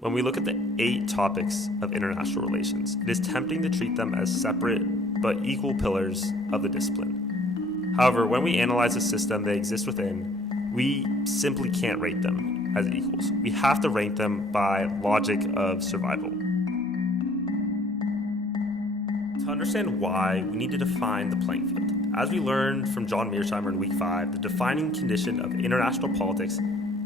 When we look at the 8 topics of international relations, it is tempting to treat them as separate but equal pillars of the discipline. However, when we analyze the system they exist within, we simply can't rate them as equals. We have to rank them by logic of survival. To understand why, we need to define the playing field. As we learned from John Mearsheimer in week 5, the defining condition of international politics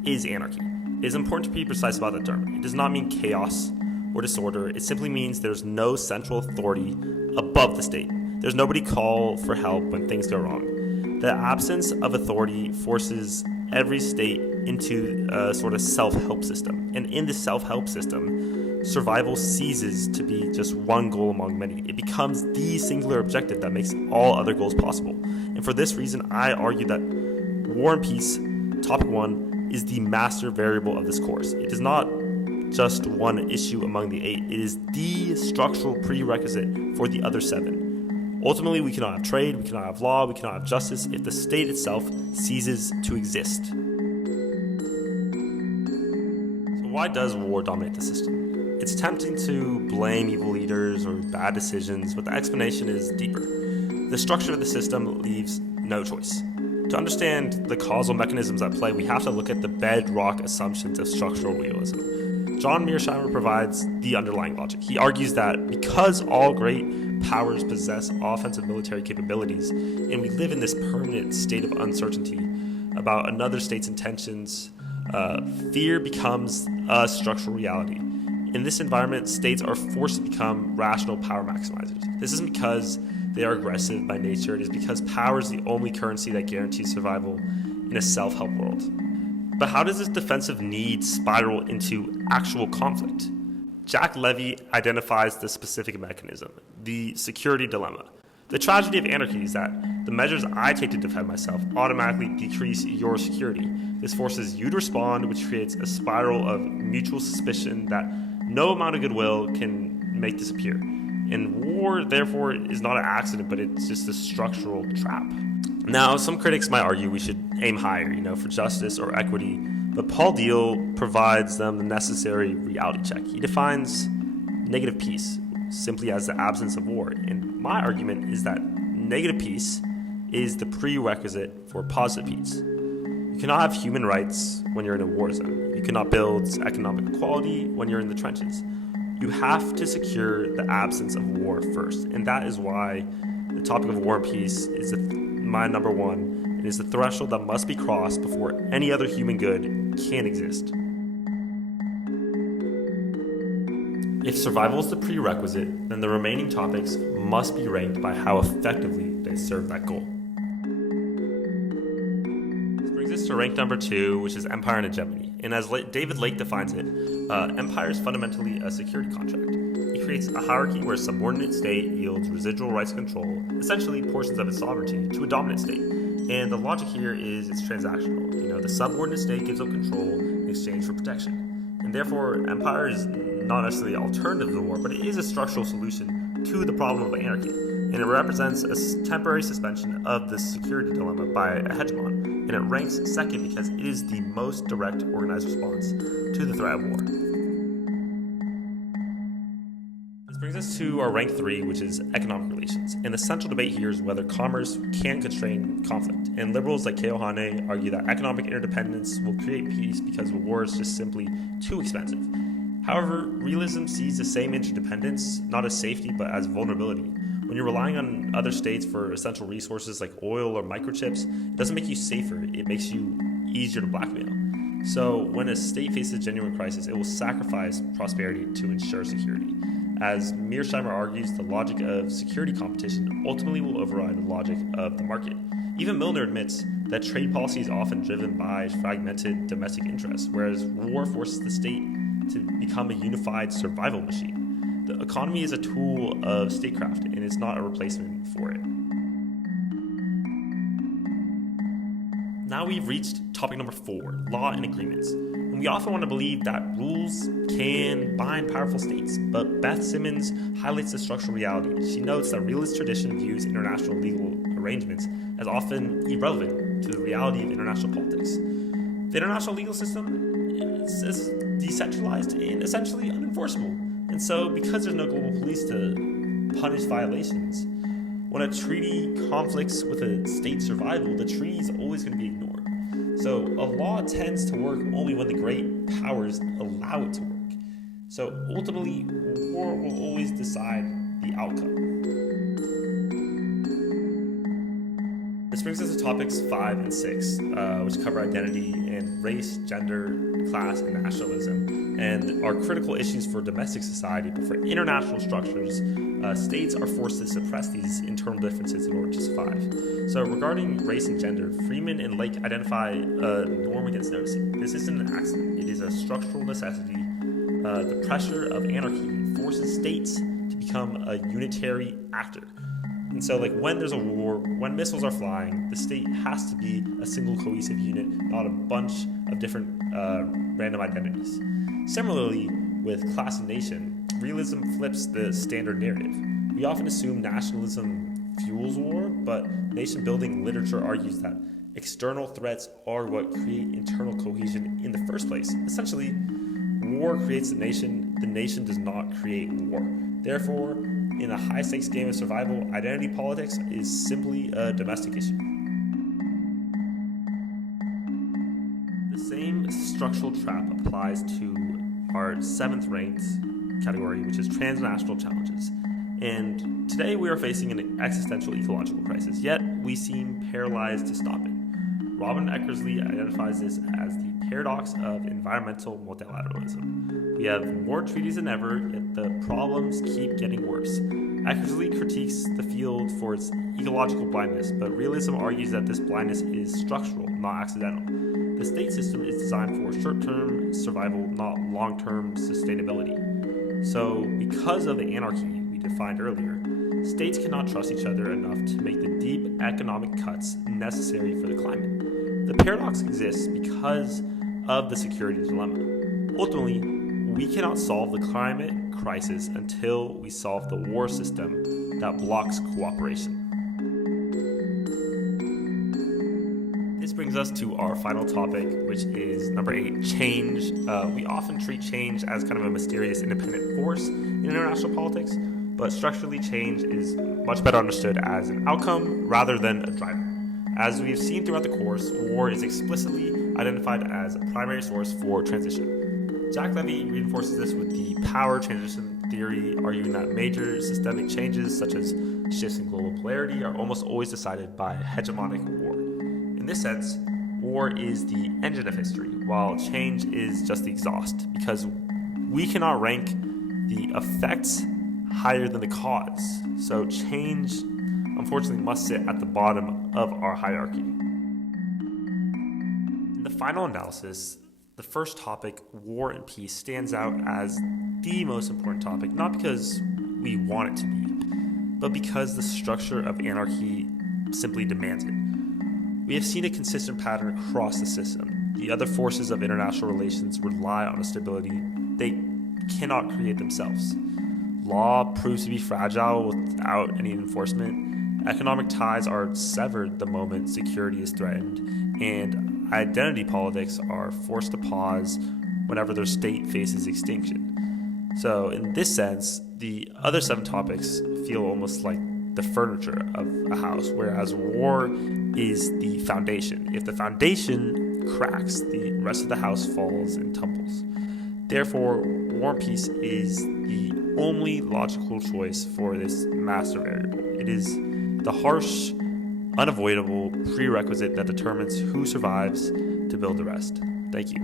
is anarchy. It is important to be precise about that term. It does not mean chaos or disorder. It simply means there's no central authority above the state. There's nobody call for help when things go wrong. The absence of authority forces every state into a sort of self-help system. And in this self-help system, survival ceases to be just one goal among many. It becomes the singular objective that makes all other goals possible. And for this reason, I argue that War and Peace, topic 1, is the master variable of this course. It is not just one issue among the 8. It is the structural prerequisite for the other 7. Ultimately, we cannot have trade, we cannot have law, we cannot have justice if the state itself ceases to exist. So why does war dominate the system? It's tempting to blame evil leaders or bad decisions, but the explanation is deeper. The structure of the system leaves no choice. To understand the causal mechanisms at play, we have to look at the bedrock assumptions of structural realism. John Mearsheimer provides the underlying logic. He argues that because all great powers possess offensive military capabilities, and we live in this permanent state of uncertainty about another state's intentions, fear becomes a structural reality. In this environment, states are forced to become rational power maximizers. This isn't because they are aggressive by nature. It is because power is the only currency that guarantees survival in a self-help world. But how does this defensive need spiral into actual conflict? Jack Levy identifies the specific mechanism, the security dilemma. The tragedy of anarchy is that the measures I take to defend myself automatically decrease your security. This forces you to respond, which creates a spiral of mutual suspicion that no amount of goodwill can make disappear. And war, therefore, is not an accident, but it's just a structural trap. Now, some critics might argue we should aim higher, for justice or equity, but Paul Diehl provides them the necessary reality check. He defines negative peace simply as the absence of war. And my argument is that negative peace is the prerequisite for positive peace. You cannot have human rights when you're in a war zone. You cannot build economic equality when you're in the trenches. You have to secure the absence of war first. And that is why the topic of war and peace is my number 1. It is the threshold that must be crossed before any other human good can exist. If survival is the prerequisite, then the remaining topics must be ranked by how effectively they serve that goal. This brings us to rank number 2, which is empire and hegemony. And as David Lake defines it, empire is fundamentally a security contract. It creates a hierarchy where a subordinate state yields residual rights of control, essentially portions of its sovereignty, to a dominant state. And the logic here is it's transactional. The subordinate state gives up control in exchange for protection. And therefore, empire is not necessarily an alternative to war, but it is a structural solution to the problem of anarchy. And it represents a temporary suspension of the security dilemma by a hegemon. And it ranks second because it is the most direct organized response to the threat of war. This brings us to our rank 3, which is economic relations. And the central debate here is whether commerce can constrain conflict. And liberals like Keohane argue that economic interdependence will create peace because war is just simply too expensive. However, realism sees the same interdependence not as safety but as vulnerability. When you're relying on other states for essential resources like oil or microchips, it doesn't make you safer, it makes you easier to blackmail. So when a state faces a genuine crisis, it will sacrifice prosperity to ensure security. As Mearsheimer argues, the logic of security competition ultimately will override the logic of the market. Even Milner admits that trade policy is often driven by fragmented domestic interests, whereas war forces the state to become a unified survival machine. The economy is a tool of statecraft, and it's not a replacement for it. Now we've reached topic number 4, law and agreements. And we often want to believe that rules can bind powerful states, but Beth Simmons highlights the structural reality. She notes that realist tradition views international legal arrangements as often irrelevant to the reality of international politics. The international legal system is decentralized and essentially unenforceable. And so, because there's no global police to punish violations, when a treaty conflicts with a state's survival, the treaty is always going to be ignored. So, a law tends to work only when the great powers allow it to work. So, ultimately, war will always decide the outcome. This brings us to topics 5 and 6, which cover identity and race, gender, class, and nationalism, and are critical issues for domestic society. But for international structures, states are forced to suppress these internal differences in order to survive. So regarding race and gender, Freeman and Lake identify a norm against noticing. This isn't an accident. It is a structural necessity. The pressure of anarchy forces states to become a unitary actor. And so, when there's a war, when missiles are flying, the state has to be a single cohesive unit, not a bunch of different random identities. Similarly, with class and nation, realism flips the standard narrative. We often assume nationalism fuels war, but nation-building literature argues that external threats are what create internal cohesion in the first place. Essentially, war creates the nation does not create war. Therefore, in a high-stakes game of survival, identity politics is simply a domestic issue. The same structural trap applies to our 7th ranked category, which is transnational challenges. And today we are facing an existential ecological crisis, yet we seem paralyzed to stop it. Robin Eckersley identifies this as the paradox of environmental multilateralism. We have more treaties than ever, yet the problems keep getting worse. Eckersley critiques the field for its ecological blindness, but realism argues that this blindness is structural, not accidental. The state system is designed for short-term survival, not long-term sustainability. So, because of the anarchy we defined earlier, states cannot trust each other enough to make the deep economic cuts necessary for the climate. The paradox exists because of the security dilemma. Ultimately, we cannot solve the climate crisis until we solve the war system that blocks cooperation. This brings us to our final topic, which is number 8, change. We often treat change as kind of a mysterious independent force in international politics, but structurally change is much better understood as an outcome rather than a driver. As we've seen throughout the course, war is explicitly identified as a primary source for transition. Jack Levy reinforces this with the power transition theory, arguing that major systemic changes such as shifts in global polarity are almost always decided by hegemonic war. In this sense, war is the engine of history, while change is just the exhaust, because we cannot rank the effects higher than the cause. So change, unfortunately, must sit at the bottom of our hierarchy. In the final analysis, the first topic, war and peace, stands out as the most important topic, not because we want it to be, but because the structure of anarchy simply demands it. We have seen a consistent pattern across the system. The other forces of international relations rely on a stability they cannot create themselves. Law proves to be fragile without any enforcement. Economic ties are severed the moment security is threatened, and identity politics are forced to pause whenever their state faces extinction. So, in this sense, the other 7 topics feel almost like the furniture of a house, whereas war is the foundation. If the foundation cracks, the rest of the house falls and tumbles. Therefore, war and peace is the only logical choice for this master variable. It is the harsh, unavoidable prerequisite that determines who survives to build the rest. Thank you.